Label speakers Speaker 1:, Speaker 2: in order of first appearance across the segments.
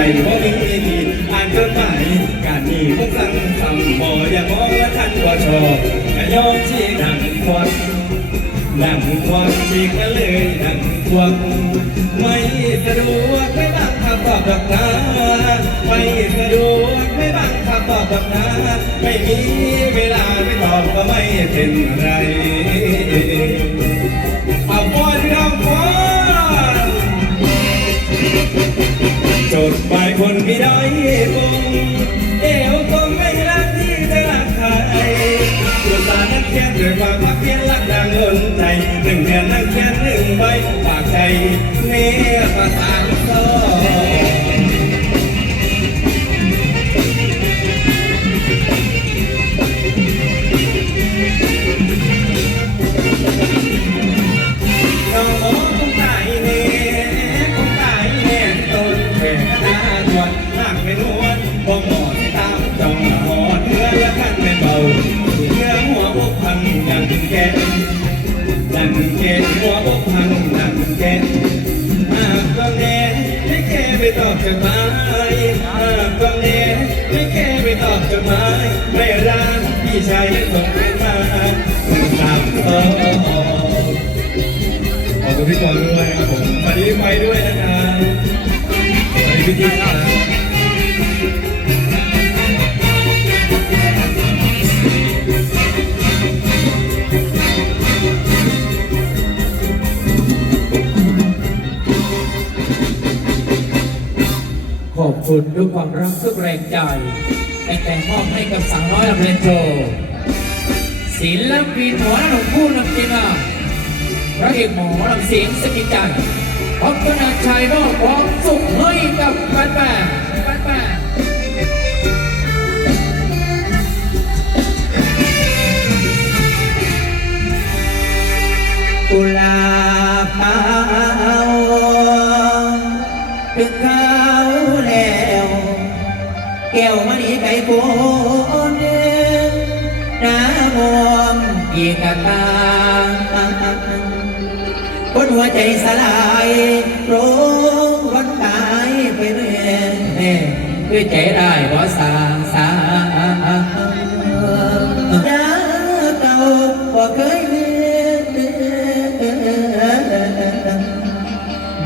Speaker 1: บ่มีทีอ่านจดหมายการนี้คงสั่งคำบ่อย่ามองว่าท่านบ่าชอบก็ยอมชี้ดังควักดังควักชี้กันเลยดังควักไม่สะดวกไม่บังคับตอบดอกนะไม่สะดวกไม่บังคับตอบดอกนะไม่มีเวลาไม่ตอบก็ไม่เป็นไร ตานักเขียนด้วยความพักเพียรรักดังล้นใจหนึ่งเดือนนั่งแค่หนึ่งใบฝากใจเนื้อประสานซ แกนหัวบกพันดังแกนหากก็แน่ไม่แค่ไปตอบจดหมายหากก็แน่ไม่แค่ไปตอบจดหมายไม่รักพี่ชายส่งมาตามต่อขอบคุณพี่กรด้วยครับผมสวัสดีไฟด้วยนะครับสวัสดีพี่กิ๊กครั
Speaker 2: คุณด้วยความรักทุกแรงใจ แต่แต่มอบให้กับสาวน้อยลำเพลินโจศิลปินหัวหนุ่มผู้นำทีมาพระเอกหมอลำเสียงสกิจใจพบกันชายรอบ
Speaker 3: วามส อีกตาคนหัวใจสลายโรงวันตายไปเรื่อยด้วยใจได้บ่สางสาดาเก่าบ่เคย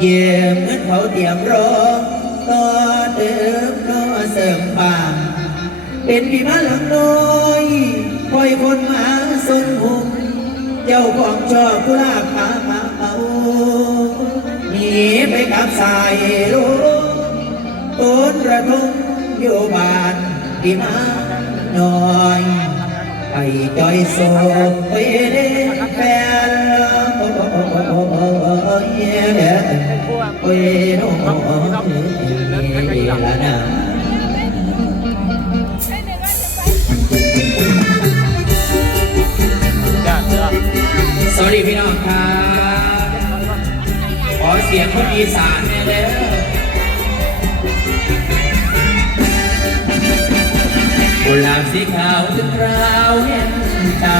Speaker 3: เยี่ยมเหมือนเขาเตรียมรองต่อเติมก็เสริมบางเป็นพี่มาหลังโน ชอบกุหลาบขาวหนีไปกับสายลมต้นระทงอยู่บ้านพี่มาน้อยไปจอยโซไปเด้แฟนโอ้ยโอ้ยโน้ละนะ
Speaker 2: สวัสดีพี่น้องครับขอเสียงคนอีสานเนี่ยเลยกุหลาบสีขาวถึงคราวเห็นเจ้า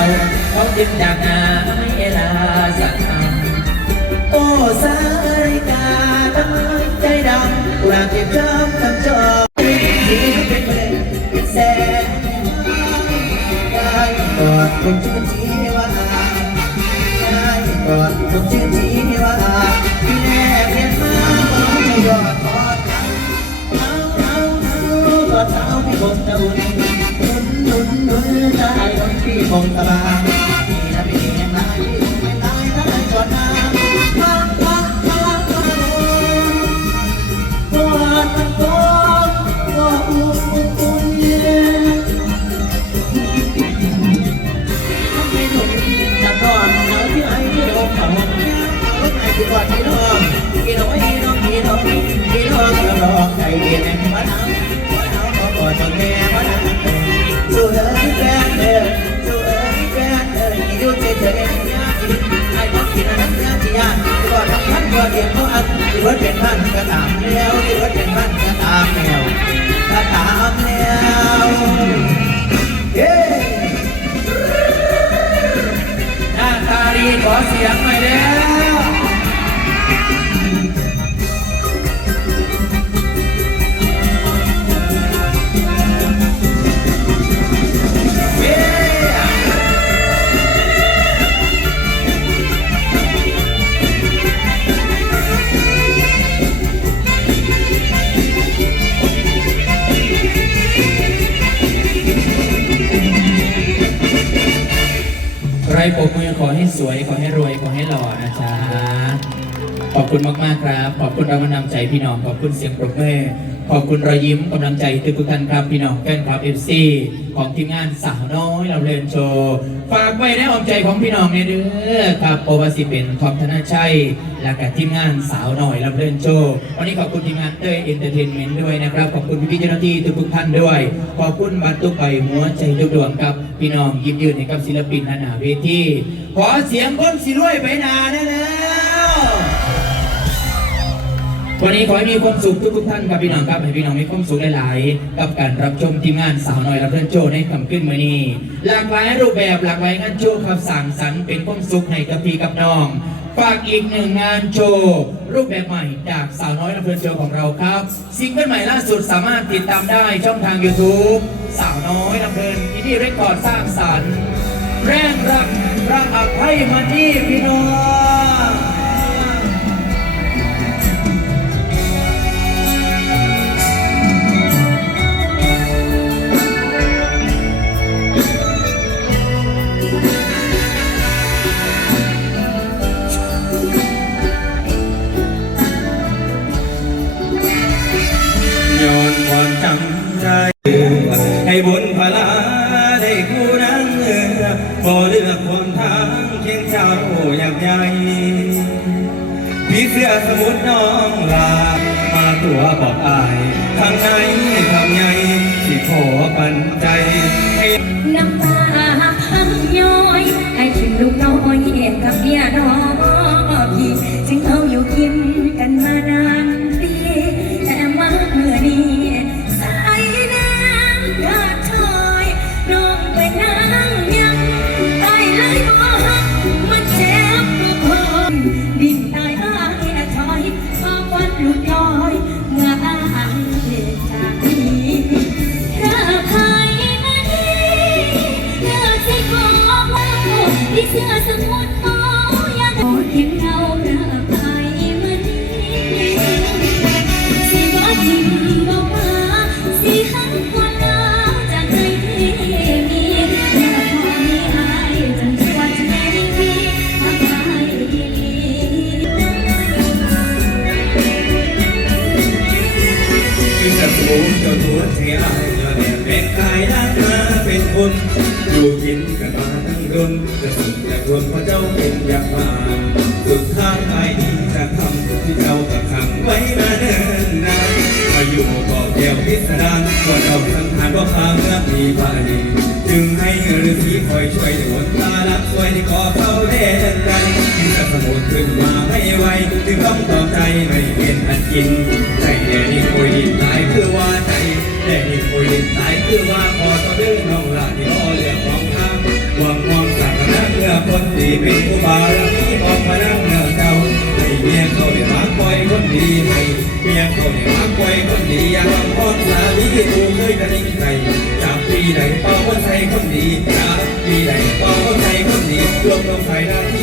Speaker 2: เขาจึงจากหาไม่ลาสักคำ
Speaker 3: โอ้สาริกาทำไมใจดำกุหลาบเจ็บช้ำทั้งจอที่เป็นเพลงแสนได้กอดคนชื่อ คนพี่คงสบายพี่นะพี่ยังไงพี่ไม่ตายถ้าได้กอดน้ำมามามามากอดมันกอดกอดอุ่นอุ่นอุ่นเย็นทำให้หนุ่มจะกอดหนาวที่ไอ้ที่โดนเขาเอาไอ้ที่กอดที่น้องที่น้องที่น้องที่น้องที่น้องกระดอกใจเย็นมาหนาวมาหนาวก็กอดจนแม่มาหน วเดียวอันที่วัดเป็นพันก็ตามแล้วที่วัดเป็นพันก็ตามแล้วก็ตามแล้ว ให้สวย ขอให้รวย ขอให้หล่อนะจ๊ะ ขอบคุณมากๆครับ ขอบคุณรางวัลนำใจพี่น้อง ขอบคุณเสียงปรบมือ ขอบคุณรอยยิ้มกำลังใจทุกๆท่านครับพี่น้องแฟนคลับเอฟซีของทีมงานสาวน้อยเราเรียนโชว์ฝากไว้ในอ้อมใจของพี่น้องเนี่ยเด้อครับโอวาสิเป็นทอมธนาชัย และกับทีมงานสาวน้อยเราเรียนโชว์วันนี้ขอบคุณทีมงานเต้ยเอนเตอร์เทนเมนต์ด้วยนะครับ ขอบคุณพี่เจ้าหน้าที่ทุกๆท่านด้วย ขอบคุณบัตรทุกใบหัวใจทุกดวงครับพี่น้องยิ้มยืนให้กับศิลปินหน้าเวทีขอเสียงคนสิรวยไปนาได้แวันนี้ขอให้มีความสุขทุกๆท่านครับพี่น้องครับให้พี่น้องมีความสุขหลายๆ กับการรับชมทีมงานสาวน้อยรับเล่นโชว์ในคำขึ้นมือนี้หลากหลายรูปแบบหลากหลายงานโชว์ครับสั่งสรรค์เป็นความสุขให้กับพี่กับน้องฝากอีกหนึ่งงานโชว์รูปแบบใหม่จากสาวน้อยรับเล่นโชว์ของเราครับซิงเกิลใหม่ล่าสุดสามารถติดตามได้ช่องทาง YouTube สาวน้อยรับเลินอินดี้เรคคอร์ดสร้างสรรค์ แรงรักรักอภัยมาที่พี่น้อง
Speaker 1: พอเลือกคนทางเคียงเจ้าอยากใหญ่พี่เสื้อสมุดน้องลา มาตัวบอกอายทางไหนทำไงที่ขอปันใจให้
Speaker 4: น้ำตา สุดจะ
Speaker 1: ทนพระเจ้าเป็นอยากมาสุดท้ายไอ้นี้จะทำที่เจ้ากระขังไว้มาเดินนานมาอยู่ก่อแก้วพิสดารว่าเจ้าสังหารว่าพาเมื่อมีบาลีจึงให้ฤาษีคอยช่วยในหนตาลักช่วยในก่อเข้าเด่นใจที่จะสมุดขึ้นมาไม่ไหวจึงต้องตอบใจไม่เป็นอันกิน บารมีบอกมานั่งเรือเก่าให้เมียเขาได้มาคอยคนดีให้เมียเขาได้มาคอยคนดีอย่าลองพอนสามีตูเคยกระดิ่งใจจับปีไหนเป่าคนไทยคนดีจับปีไหนเป่าคนไทยคนดีลมลงใส่ห
Speaker 4: น้